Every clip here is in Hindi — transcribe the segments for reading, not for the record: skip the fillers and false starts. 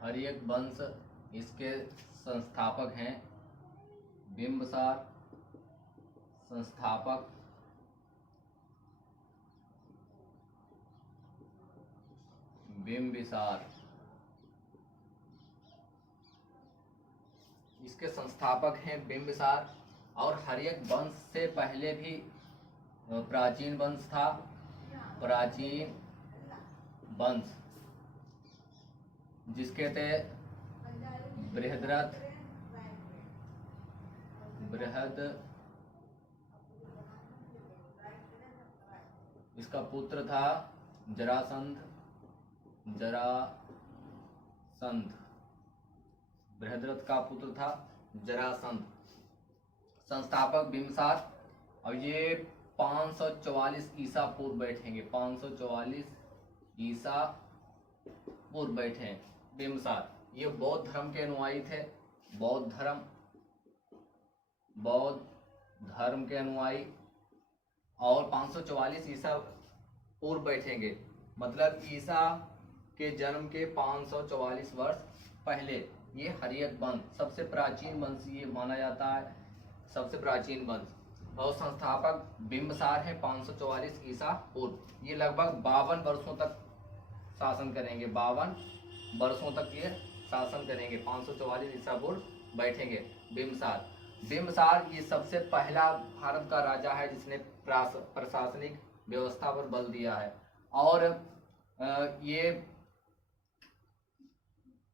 हर्यक वंश इसके संस्थापक हैं बिंबसार। संस्थापक बिंबिसार। इसके संस्थापक हैं बिंबिसार। और हर्यक वंश से पहले भी प्राचीन वंश था। प्राचीन वंश जिसके थे बृहद्रथ, इसका पुत्र था जरासंध। बृहद्रथ का पुत्र था जरासंध। संस्थापक बिंबिसार। और ये 544 ईसा पूर्व बैठेंगे। 544 ईसा पूर्व बैठे हैं बिंबिसार। ये बौद्ध धर्म के अनुयायी थे। बौद्ध धर्म के अनुयायी। और 544 ईसा पूर्व बैठेंगे, मतलब ईसा के जन्म के 544 वर्ष पहले ये हर्यक वंश सबसे प्राचीन वंश ये माना जाता है, सबसे प्राचीन वंश। और संस्थापक बिंबिसार है 544 ईसा पूर्व। ये लगभग 52 वर्षों तक शासन करेंगे। 52 वर्षों तक ये शासन करेंगे। 544 ईसा पूर्व बैठेंगे बिंबिसार ये सबसे पहला भारत का राजा है जिसने प्रशासनिक व्यवस्था पर बल दिया है। और ये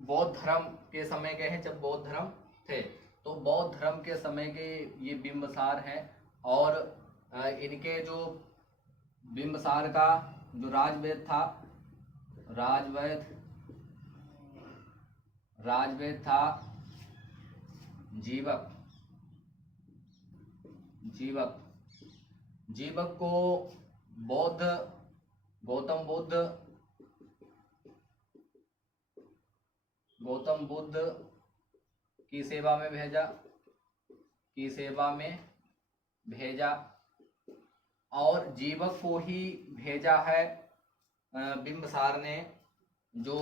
बौद्ध धर्म के समय के हैं, जब बौद्ध धर्म थे, तो बौद्ध धर्म के समय के ये बिंबिसार हैं। और इनके जो बिंबिसार का जो राजवैद्य था, राजवैद्य था जीवक को गौतम बुद्ध की सेवा में भेजा। और जीवक को ही भेजा है बिंबिसार ने, जो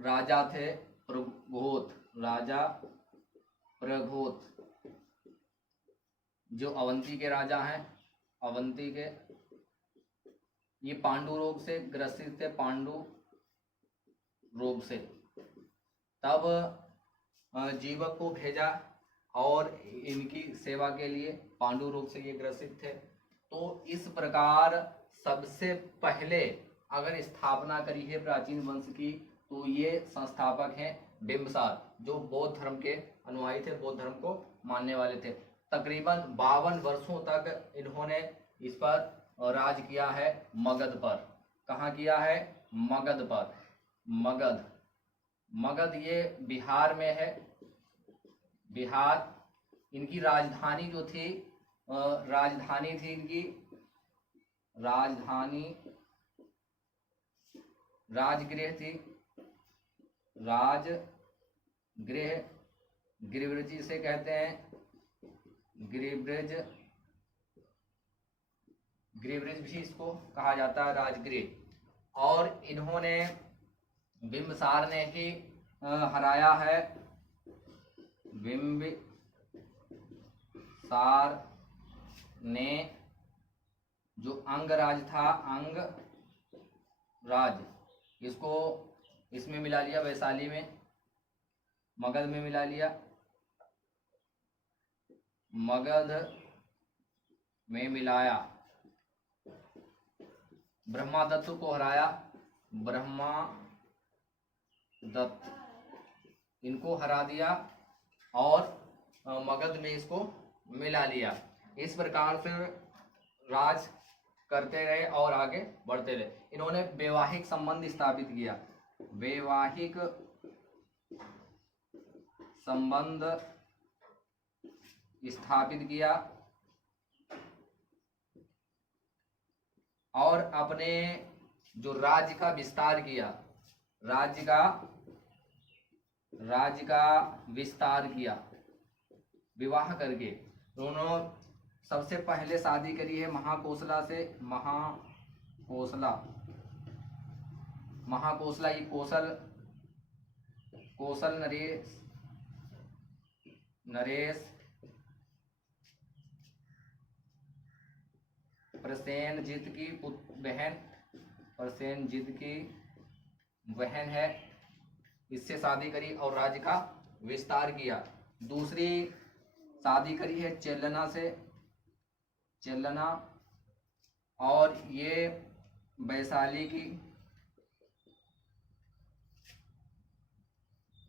राजा थे प्रघोत, जो अवंती के राजा हैं। अवंती के ये पांडु रोग से ग्रसित थे, पांडु रोग से। तब जीवक को भेजा और इनकी सेवा के लिए। पांडु रोग से ये ग्रसित थे। तो इस प्रकार सबसे पहले अगर स्थापना करी है प्राचीन वंश की, तो ये संस्थापक हैं बिंबिसार, जो बौद्ध धर्म के अनुयायी थे, बौद्ध धर्म को मानने वाले थे। तकरीबन 52 वर्षों तक इन्होंने इस पर राज किया है, मगध पर। कहाँ किया है? मगध पर। मगध ये बिहार में है। बिहार। इनकी राजधानी जो थी, राजधानी थी इनकी, राजगृह थी। राजगृह, गिरिब्रज इसे कहते हैं। गिरिब्रज भी इसको कहा जाता है, राजगृह। और इन्होंने बिंबिसार ने ही हराया है। बिंबिसार ने जो अंगराज था, अंगराज, इसको इसमें मिला लिया, वैशाली में, मगध में मिला लिया। मगध में मिलाया। ब्रह्मादत्त को हराया। ब्रह्मादत्त इनको हरा दिया और मगध में इसको मिला लिया। इस प्रकार से राज करते रहे और आगे बढ़ते रहे। इन्होंने वैवाहिक संबंध स्थापित किया। वैवाहिक संबंध स्थापित किया और अपने जो राज्य का विस्तार किया, राज्य का विस्तार किया विवाह करके। दोनों सबसे पहले शादी करी है महाकोसला से। महाकोसला, ये कौशल नरेश प्रसेनजित की बहन है, इससे शादी करी और राज्य का विस्तार किया। दूसरी शादी करी है चेल्लना से, और ये वैशाली की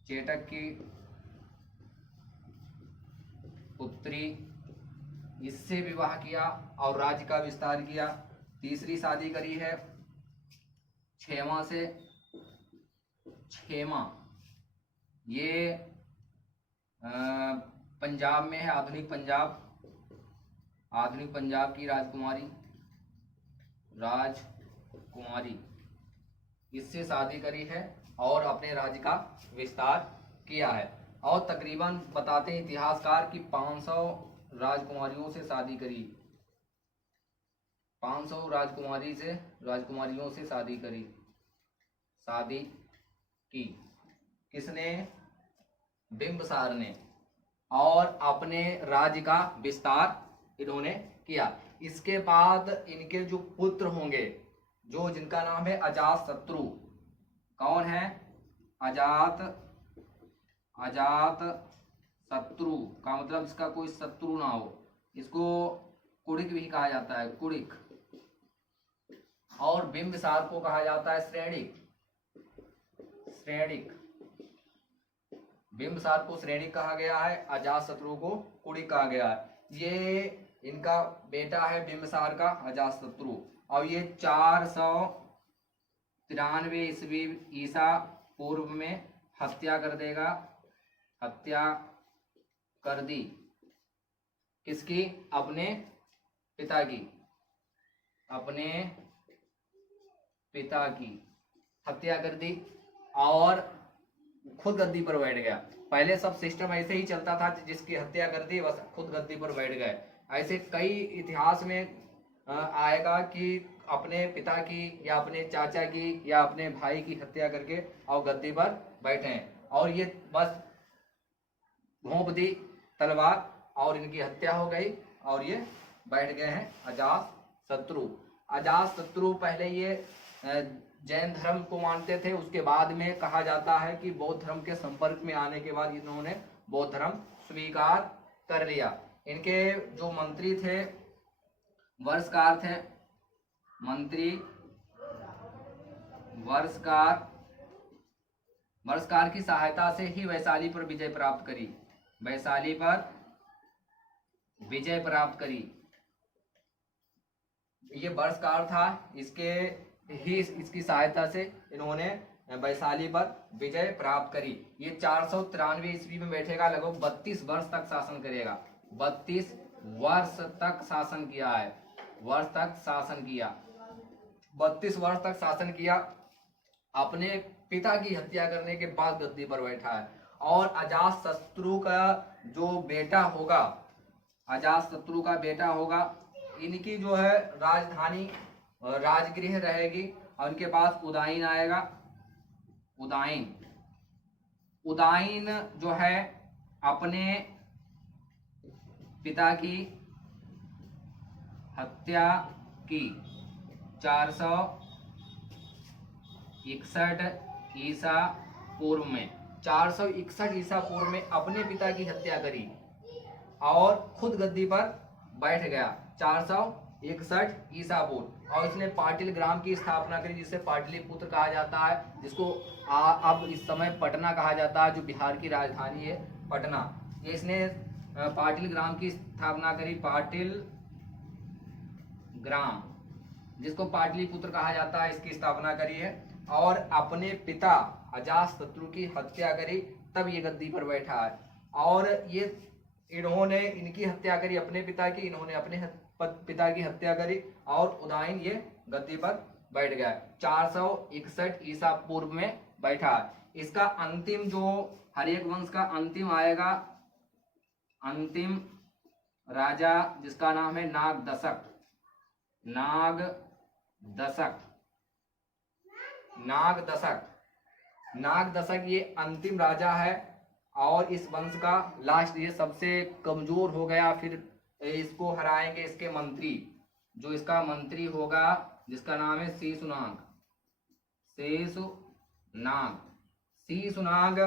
चेटक की पुत्री, इससे विवाह किया और राज्य का विस्तार किया। तीसरी शादी करी है क्षेमा से, ये पंजाब में है, आधुनिक पंजाब की राजकुमारी, इससे शादी करी है और अपने राज्य का विस्तार किया है। और तकरीबन बताते हैं इतिहासकार कि 500 राजकुमारियों से शादी करी, 500 राजकुमारियों से शादी की। किसने? बिंबिसार ने। और अपने राज्य का विस्तार इन्होंने किया। इसके बाद इनके जो पुत्र होंगे, जिनका नाम है अजातशत्रु। कौन है? अजातशत्रु का मतलब इसका कोई शत्रु ना हो, इसको कुड़िक भी कहा जाता है, कुड़िक। और बिंबिसार को कहा जाता है श्रेणिक। बिंबिसार को श्रेणिक कहा गया है, अजातशत्रु को कुड़िक कहा गया है। ये इनका बेटा है बिंबिसार का अजातशत्रु। और ये 493 ईस्वी ईसा पूर्व में हत्या कर दी। किसकी? अपने पिता की हत्या कर दी और खुद गद्दी पर बैठ गया। पहले सब सिस्टम ऐसे ही चलता था, जिसकी हत्या कर दी बस खुद गद्दी पर बैठ गए। ऐसे कई इतिहास में आएगा कि अपने पिता की या अपने चाचा की या अपने भाई की हत्या करके और गद्दी पर बैठे हैं, और ये बस घोंप दी तलवार और इनकी हत्या हो गई और ये बैठ गए हैं अजातशत्रु पहले ये जैन धर्म को मानते थे। उसके बाद में कहा जाता है कि बौद्ध धर्म के संपर्क में आने के बाद इन्होंने बौद्ध धर्म स्वीकार कर लिया। इनके जो मंत्री थे, वर्षकार थे, वर्षकार की सहायता से ही वैशाली पर विजय प्राप्त करी। ये वर्षकार था, इसकी सहायता से इन्होंने वैशाली पर विजय प्राप्त करी। ये 493 ईस्वी में बैठेगा, लगभग 32 वर्ष तक शासन करेगा। 32 वर्ष तक शासन किया है, 32 वर्ष तक शासन किया। अपने पिता की हत्या करने के बाद गद्दी पर बैठा है। और अजातशत्रु का बेटा होगा, इनकी जो है राजधानी राजगृह रहेगी और उनके पास उदाइन आएगा। उदाइन जो है अपने पिता की हत्या की 461 ईसा पूर्व में, 461 ईसा पूर्व में अपने पिता की हत्या करी और खुद गद्दी पर बैठ गया 461 ईसा पूर्व। और इसने पाटिल ग्राम की स्थापना करी, जिसे पाटलिपुत्र कहा जाता है, जिसको अब इस समय पटना कहा जाता है, जो बिहार की राजधानी है पटना। ये इसने पाटिल ग्राम की स्थापना करी, पाटिल ग्राम जिसको पाटलिपुत्र कहा जाता है, इसकी स्थापना करी है। और अपने पिता अजातशत्रु की हत्या करी, तब ये गद्दी पर बैठा है। और ये इन्होंने इनकी हत्या करी अपने पिता की, इन्होंने अपने पिता की हत्या करी और उदाइन ये गद्दी पर बैठ गया। 461 ईसा पूर्व में बैठा है। इसका अंतिम जो हर्यक वंश का अंतिम आएगा, अंतिम राजा जिसका नाम है नागदशक। नागदशक। नागदशक ये अंतिम राजा है और इस वंश का लास्ट, ये सबसे कमजोर हो गया। फिर इसको हराएंगे इसके मंत्री, जो इसका मंत्री होगा जिसका नाम है शीशुनाग। शेषुनाग, शीशुनाग,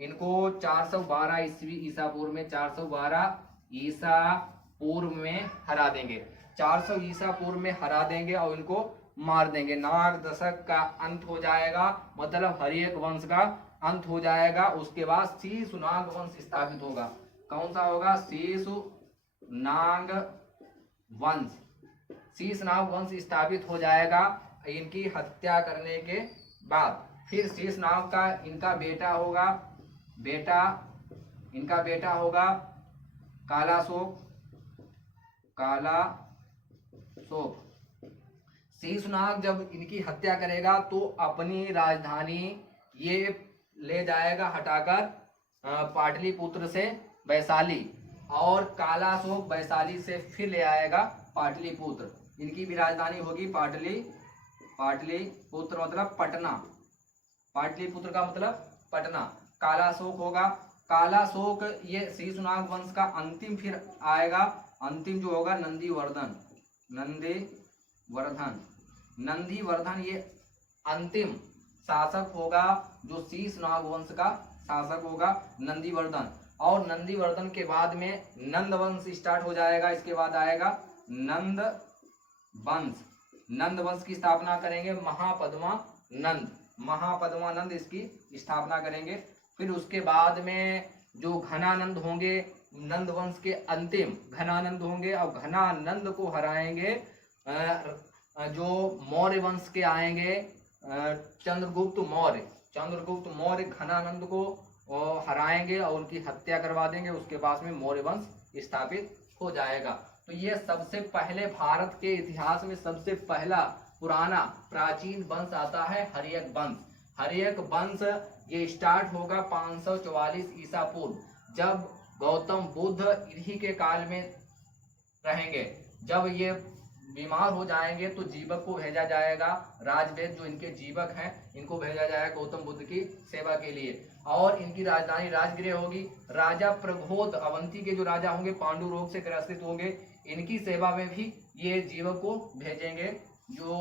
इनको 412 ईस्वी ईसा पूर्व में, 412 ईसा पूर्व में हरा देंगे। 400 ईसा पूर्व में हरा देंगे और इनको मार देंगे। नाग दशक का अंत हो जाएगा, मतलब हर्यक वंश का अंत हो जाएगा। उसके बाद शीशुनाग वंश स्थापित होगा। कौन सा होगा? शीशुनाग वंश। शीशुनाग वंश स्थापित हो जाएगा इनकी हत्या करने के बाद। फिर शीशुनाग का इनका बेटा होगा, इनका बेटा होगा कालाशोक। शीशुनाग जब इनकी हत्या करेगा तो अपनी राजधानी ये ले जाएगा हटाकर पाटलिपुत्र से वैशाली, और कालाशोक वैशाली से फिर ले आएगा पाटलिपुत्र। इनकी भी राजधानी होगी पाटलिपुत्र मतलब पटना। पाटलिपुत्र का मतलब पटना। कालाशोक होगा। कालाशोक ये शीशुनाग वंश का अंतिम फिर आएगा, अंतिम जो होगा नंदीवर्धन। नंदीवर्धन ये अंतिम शासक होगा, जो शीशुनाग वंश का शासक होगा नंदीवर्धन। और नंदीवर्धन के बाद में नंद वंश स्टार्ट हो जाएगा। इसके बाद आएगा नंद वंश। नंद वंश की स्थापना करेंगे महापद्मानंद इसकी स्थापना करेंगे। फिर उसके बाद में जो घनानंद होंगे, नंद वंश के अंतिम घनानंद होंगे, और घनानंद को हराएंगे जो मौर्य वंश के आएंगे चंद्रगुप्त मौर्य घनानंद को हराएंगे और उनकी हत्या करवा देंगे। उसके बाद में मौर्य वंश स्थापित हो जाएगा। तो ये सबसे पहले भारत के इतिहास में सबसे पहला पुराना प्राचीन वंश आता है हर्यक वंश। हर्यक वंश ये स्टार्ट होगा 544 ईसा पूर्व, जब गौतम बुद्ध इन्हीं के काल में रहेंगे। जब ये बीमार हो जाएंगे तो जीवक को भेजा जाएगा, राजवेद जो इनके जीवक हैं इनको भेजा जाएगा गौतम बुद्ध की सेवा के लिए। और इनकी राजधानी राजगृह होगी। राजा प्रघोद अवंती के जो राजा होंगे पांडु रोग से ग्रसित होंगे, इनकी सेवा में भी ये जीवक को भेजेंगे। जो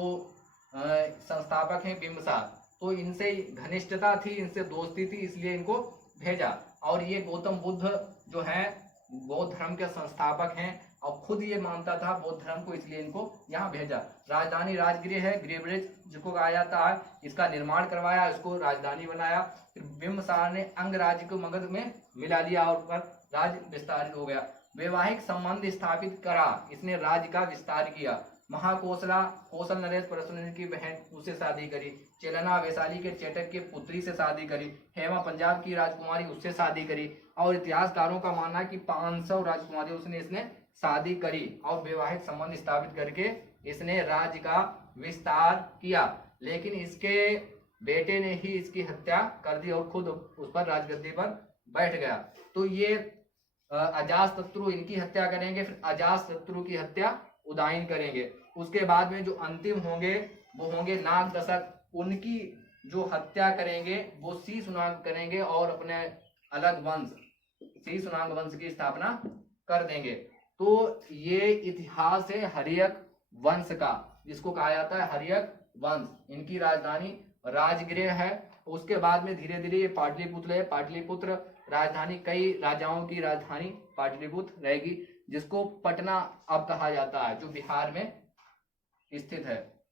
संस्थापक हैं बिंबिसार, तो इनसे घनिष्ठता थी, इनसे दोस्ती थी, इसलिए इनको भेजा। और ये गौतम बुद्ध जो है बौद्ध धर्म के संस्थापक हैं और खुद ये मानता था बौद्ध धर्म को, इसलिए इनको यहाँ भेजा। राजधानी राजगृह है, गृहब्रिज जिसको कहा जाता है, इसका निर्माण करवाया, इसको राजधानी बनाया। फिर बिंबिसार ने अंग राज्य को मगध में मिला लिया और पर राज्य विस्तारित हो गया। वैवाहिक संबंध स्थापित करा, इसने राज्य का विस्तार किया। महाकोसला कौशल नरेश परशुराम की बहन, उससे शादी करी। चेलना वैशाली के चेटक के पुत्री से शादी करी। हेमा पंजाब की राजकुमारी, उससे शादी करी। और इतिहासकारों का मानना है कि 500 राजकुमारियों से इसने शादी करी और वैवाहिक संबंध स्थापित करके इसने राज्य का विस्तार किया। लेकिन इसके बेटे ने ही इसकी हत्या कर दी और खुद उस पर राजगद्दी पर बैठ गया। तो ये अजातशत्रु इनकी हत्या करेंगे, फिर अजातशत्रु की हत्या उदयन करेंगे। उसके बाद में जो अंतिम होंगे वो होंगे नागदशक। उनकी जो हत्या करेंगे वो शीशुनाग करेंगे और अपने अलग वंश शीशुनाग वंश की स्थापना कर देंगे। तो ये इतिहास है हर्यक वंश का, जिसको कहा जाता है हर्यक वंश। इनकी राजधानी राजगृह है। उसके बाद में धीरे धीरे ये पाटलिपुत्र है। पाटलिपुत्र राजधानी, कई राजाओं की राजधानी पाटलिपुत्र रहेगी, जिसको पटना अब कहा जाता है, जो बिहार में स्थित है।